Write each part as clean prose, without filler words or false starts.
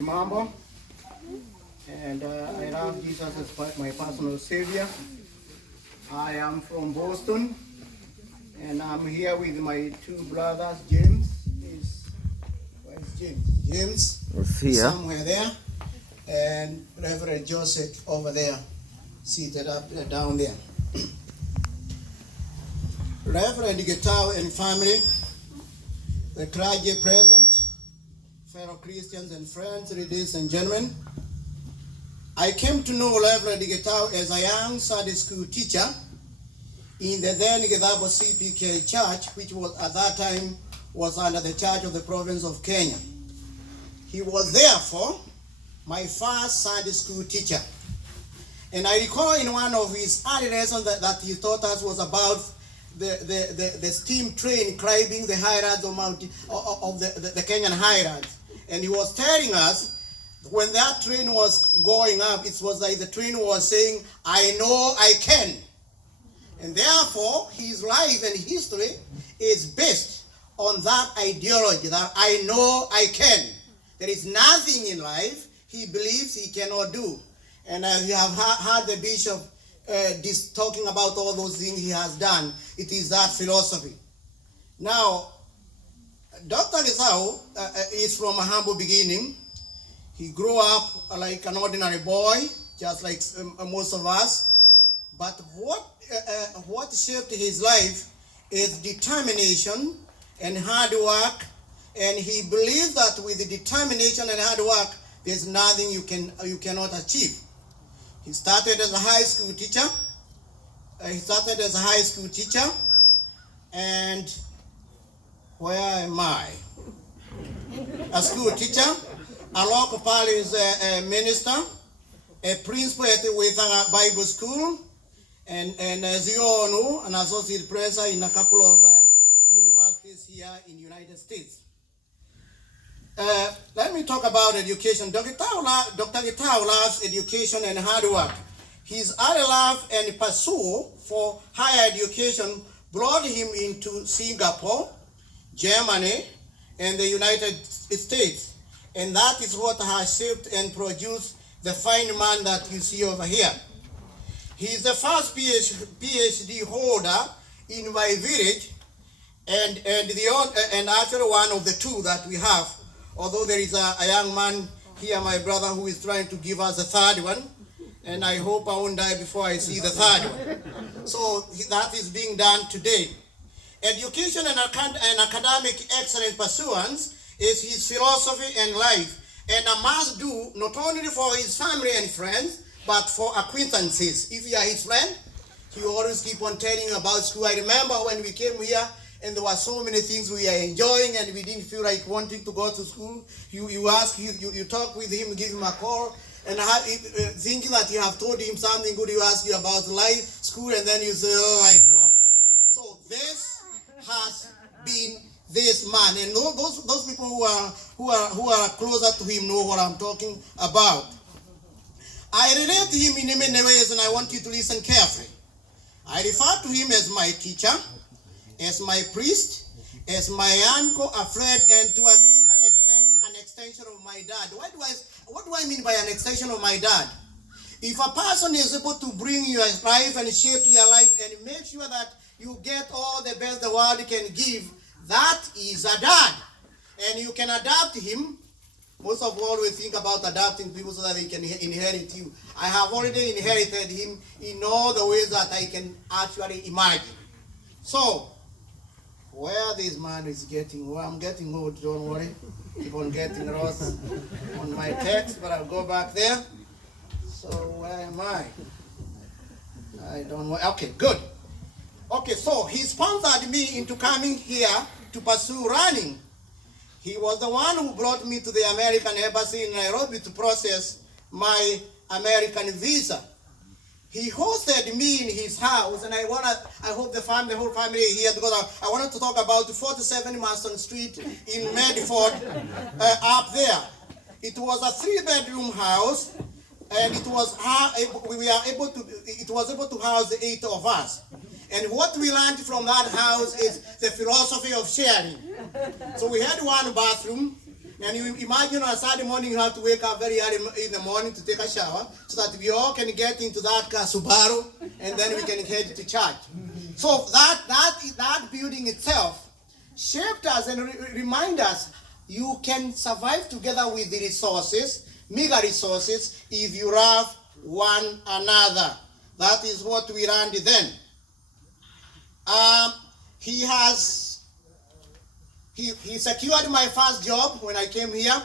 Mambo, and I love Jesus as my personal savior. I am from Boston, and I'm here with my two brothers. Where's James? James It's is here. somewhere there, and Reverend Joseph over there, seated up down there. Reverend Getao and family, the clergy present, fellow Christians and friends, ladies and gentlemen. I came to know Reverend Getao as a young Sunday school teacher in the then Gedabo CPK Church, which was at that time was under the Church of the Province of Kenya. He was therefore my first Sunday school teacher. And I recall in one of his early lessons that he taught us was about the steam train climbing the highlands of the Kenyan highlands. And he was telling us when that train was going up, it was like the train was saying, I know I can. And therefore, his life and history is based on that ideology that I know I can. There is nothing in life he believes he cannot do. And we have heard the bishop talking about all those things he has done. It is that philosophy. Now, Dr. Getao is from a humble beginning. He grew up like an ordinary boy, just like most of us. But what shaped his life is determination and hard work. And he believes that with the determination and hard work, there's nothing you cannot achieve. He started as a high school teacher. And where am I? A school teacher. A local parish minister, a principal with a Bible school, and as you all know, an associate professor in a couple of universities here in the United States. Let me talk about education. Dr. Getao loves education and hard work. His early love and pursuit for higher education brought him into Singapore, Germany, and the United States. And that is what has shaped and produced the fine man that you see over here. He is the first PhD holder in my village, and actually one of the two that we have. Although there is a young man here, my brother, who is trying to give us a third one, and I hope I won't die before I see the third one. So that is being done today. Education and academic excellence pursuance is his philosophy and life, and a must do not only for his family and friends, but for acquaintances. If you are his friend, he always keep on telling about school. I remember when we came here, and there were so many things we are enjoying, and we didn't feel like wanting to go to school. You talk with him, give him a call, and thinking that you have told him something good, you ask you about life, school, and then you say, oh, I dropped. So this has been this man, and those people who are closer to him know what I'm talking about. I relate to him in many ways, and I want you to listen carefully. I refer to him as my teacher, as my priest, as my uncle, a friend, and to a greater extent, an extension of my dad. What do I mean by an extension of my dad? If a person is able to bring your life and shape your life and make sure that you get all the best the world can give, that is a dad. And you can adapt him. Most of all, we think about adapting people so that they can inherit you. I have already inherited him in all the ways that I can actually imagine. So, where this man is getting, well, I'm getting old, don't worry. Keep on getting lost on my text, but I'll go back there. So, where am I? I don't know. Okay, good. Okay, so he sponsored me into coming here to pursue running. He was the one who brought me to the American Embassy in Nairobi to process my American visa. He hosted me in his house, and I hope the whole family is here, because I wanted to talk about 47 Marston Street in Medford, up there. It was a 3-bedroom house, and it was able to house the 8 of us. And what we learned from that house is the philosophy of sharing. So we had one bathroom, And you imagine on a Saturday morning you have to wake up very early in the morning to take a shower so that we all can get into that car Subaru and then we can head to church. So that building itself shaped us and remind us you can survive together with the resources, meager resources, if you love one another. That is what we learned then. He secured my first job when I came here.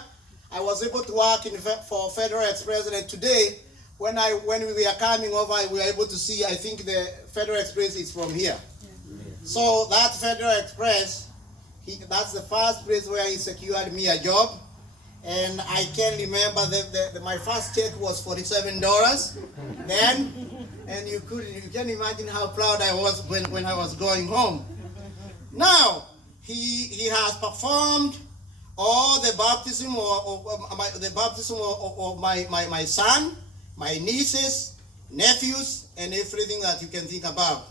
I was able to work for Federal Express, and today, when we were coming over, we were able to see, I think the Federal Express is from here. Yeah. So that Federal Express, that's the first place where he secured me a job. And I can remember my first check was $47 then, and you can imagine how proud I was when I was going home. Now, he has performed all the baptism of my son, my nieces, nephews, and everything that you can think about.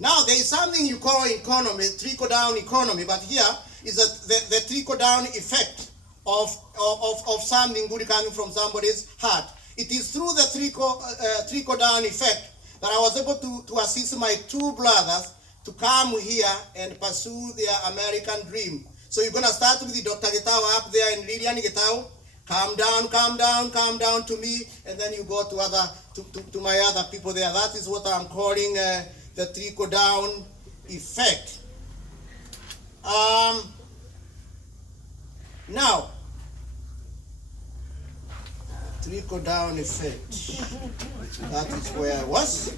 Now there is something you call economy, trickle-down economy, but here is the trickle-down effect of something good coming from somebody's heart. It is through the trickle-down effect that I was able to assist my two brothers to come here and pursue their American dream. So you're going to start with Dr. Gitau up there and Lilian Gitau. Come down to me, and then you go to my other people there. That is what I'm calling the trickle-down effect. Now, trickle-down effect. That is where I was.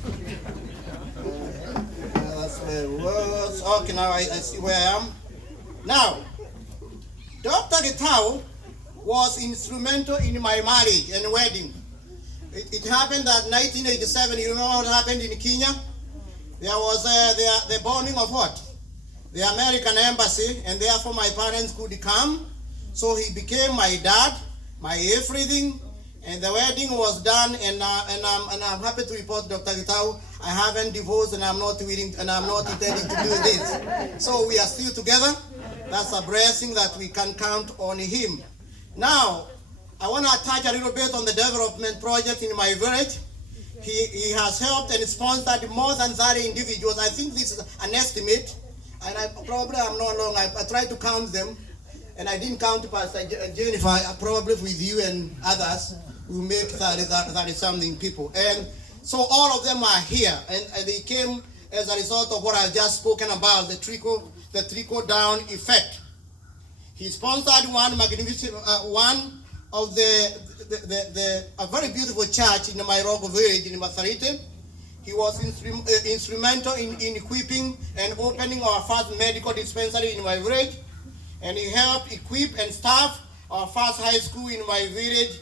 That's where it was. Okay, now I see where I am. Now, Dr. Gitau was instrumental in my marriage and wedding. It happened that 1987, you know what happened in Kenya? There was the bombing of what? The American embassy, and therefore my parents could come. So he became my dad, my everything, and the wedding was done, and I'm happy to report, Dr. Gitau, I haven't divorced, and I'm not willing, and I'm not intending to do this. So we are still together. That's a blessing that we can count on him. Now, I want to touch a little bit on the development project in my village. He has helped and sponsored more than 30 individuals. I think this is an estimate, and I'm not long. I tried to count them, and I didn't count Pastor Jennifer. Probably with you and others, we make 30 something people. And so all of them are here, and they came as a result of what I've just spoken about, the trickle down effect. He sponsored one magnificent one of a very beautiful church in my Rogo village in Masarite. He was instrumental in equipping and opening our first medical dispensary in my village, and he helped equip and staff our first high school in my village.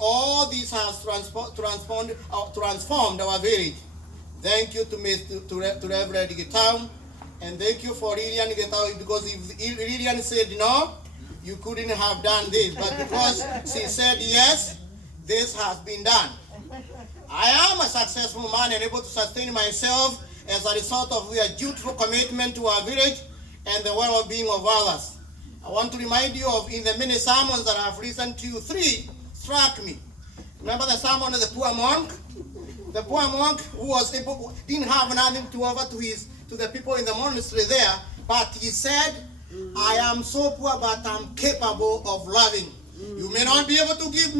All these has transformed our village. Thank you to Reverend Gitau, and thank you for Lilian Gitau, because if Lilian said no, you couldn't have done this, but because she said yes, this has been done. I am a successful man and able to sustain myself as a result of our dutiful commitment to our village and the well-being of others. I want to remind you of, in the many sermons that I have listened to, 3 struck me. Remember the sermon of the poor monk? The poor monk who didn't have nothing to offer to the people in the monastery there, but he said, I am so poor, but I'm capable of loving. You may not be able to give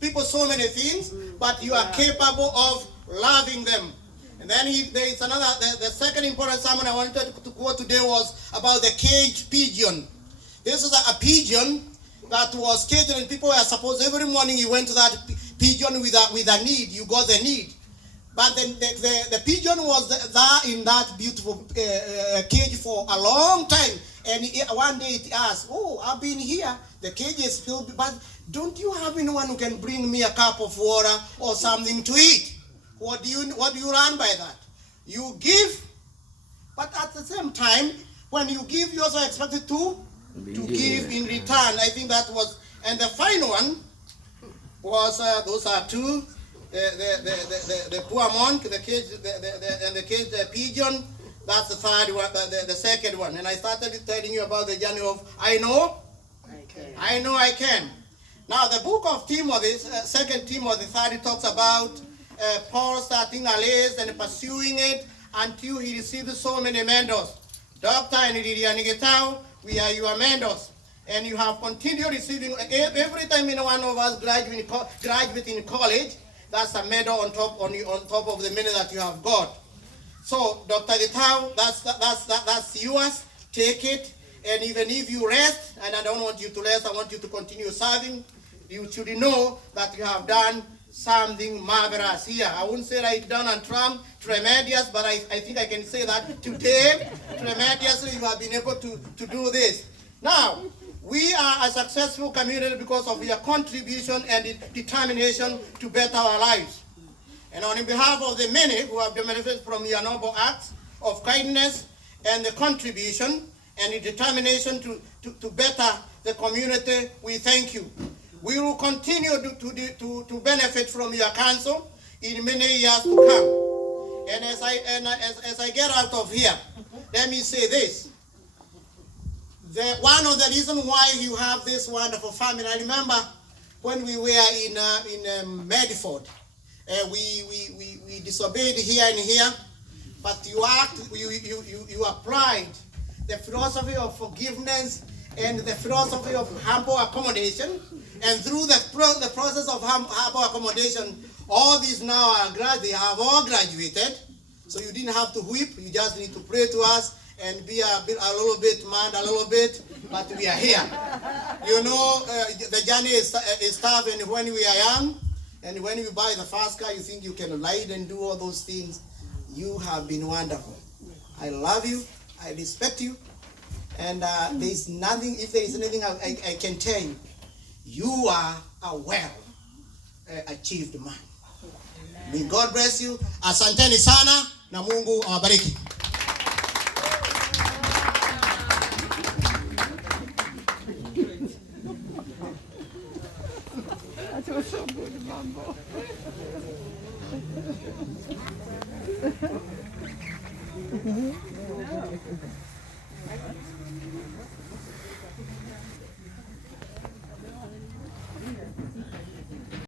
people so many things, but you are capable of loving them. And then there is another, the second important sermon I wanted to quote today was about the caged pigeon. This is a pigeon that was caged, and people were supposed every morning you went to that pigeon with a need, you got the need. But then the pigeon was there in that beautiful cage for a long time. And one day it asked, oh, I've been here, the cage is filled, but don't you have anyone who can bring me a cup of water or something to eat? What do you learn by that? You give, but at the same time, when you give, you also expected to give in return. I think that was, and the final one was, those are 2. The poor monk, the cage, and the cage pigeon. That's the third one, the second one. And I started telling you about the journey of I know, I know I can. Now, the book of Timothy, 2 Timothy 3, talks about Paul starting a race and pursuing it until he received so many mentors. Doctor and Getao, we are your mentors. And you have continued receiving, every time one of us graduate in college, that's a medal on top of the medal that you have got. So, Dr. Getao, that's yours. Take it. And even if you rest, and I don't want you to rest, I want you to continue serving, you should know that you have done something marvelous here. I wouldn't say right down and tremendous, but I think I can say that today, tremendously, you have been able to do this. Now, we are a successful community because of your contribution and determination to better our lives. And on behalf of the many who have benefited from your noble acts of kindness and the contribution and the determination to better the community, we thank you. We will continue to benefit from your counsel in many years to come. And as I get out of here, let me say this. One of the reasons why you have this wonderful family, I remember when we were in Medford, we disobeyed here and here, but you applied the philosophy of forgiveness and the philosophy of humble accommodation. And through the process of humble accommodation, all these now they have all graduated. So you didn't have to whip, you just need to pray to us and be a little bit mad, a little bit, but we are here. You know, the journey is tough, and when we are young, and when you buy the first car, you think you can ride and do all those things. You have been wonderful. I love you. I respect you. And there is nothing, if there is anything I can tell you, you are a well-achieved man. May God bless you. Asanteni sana na Mungu awabariki. That was so good, Mambo.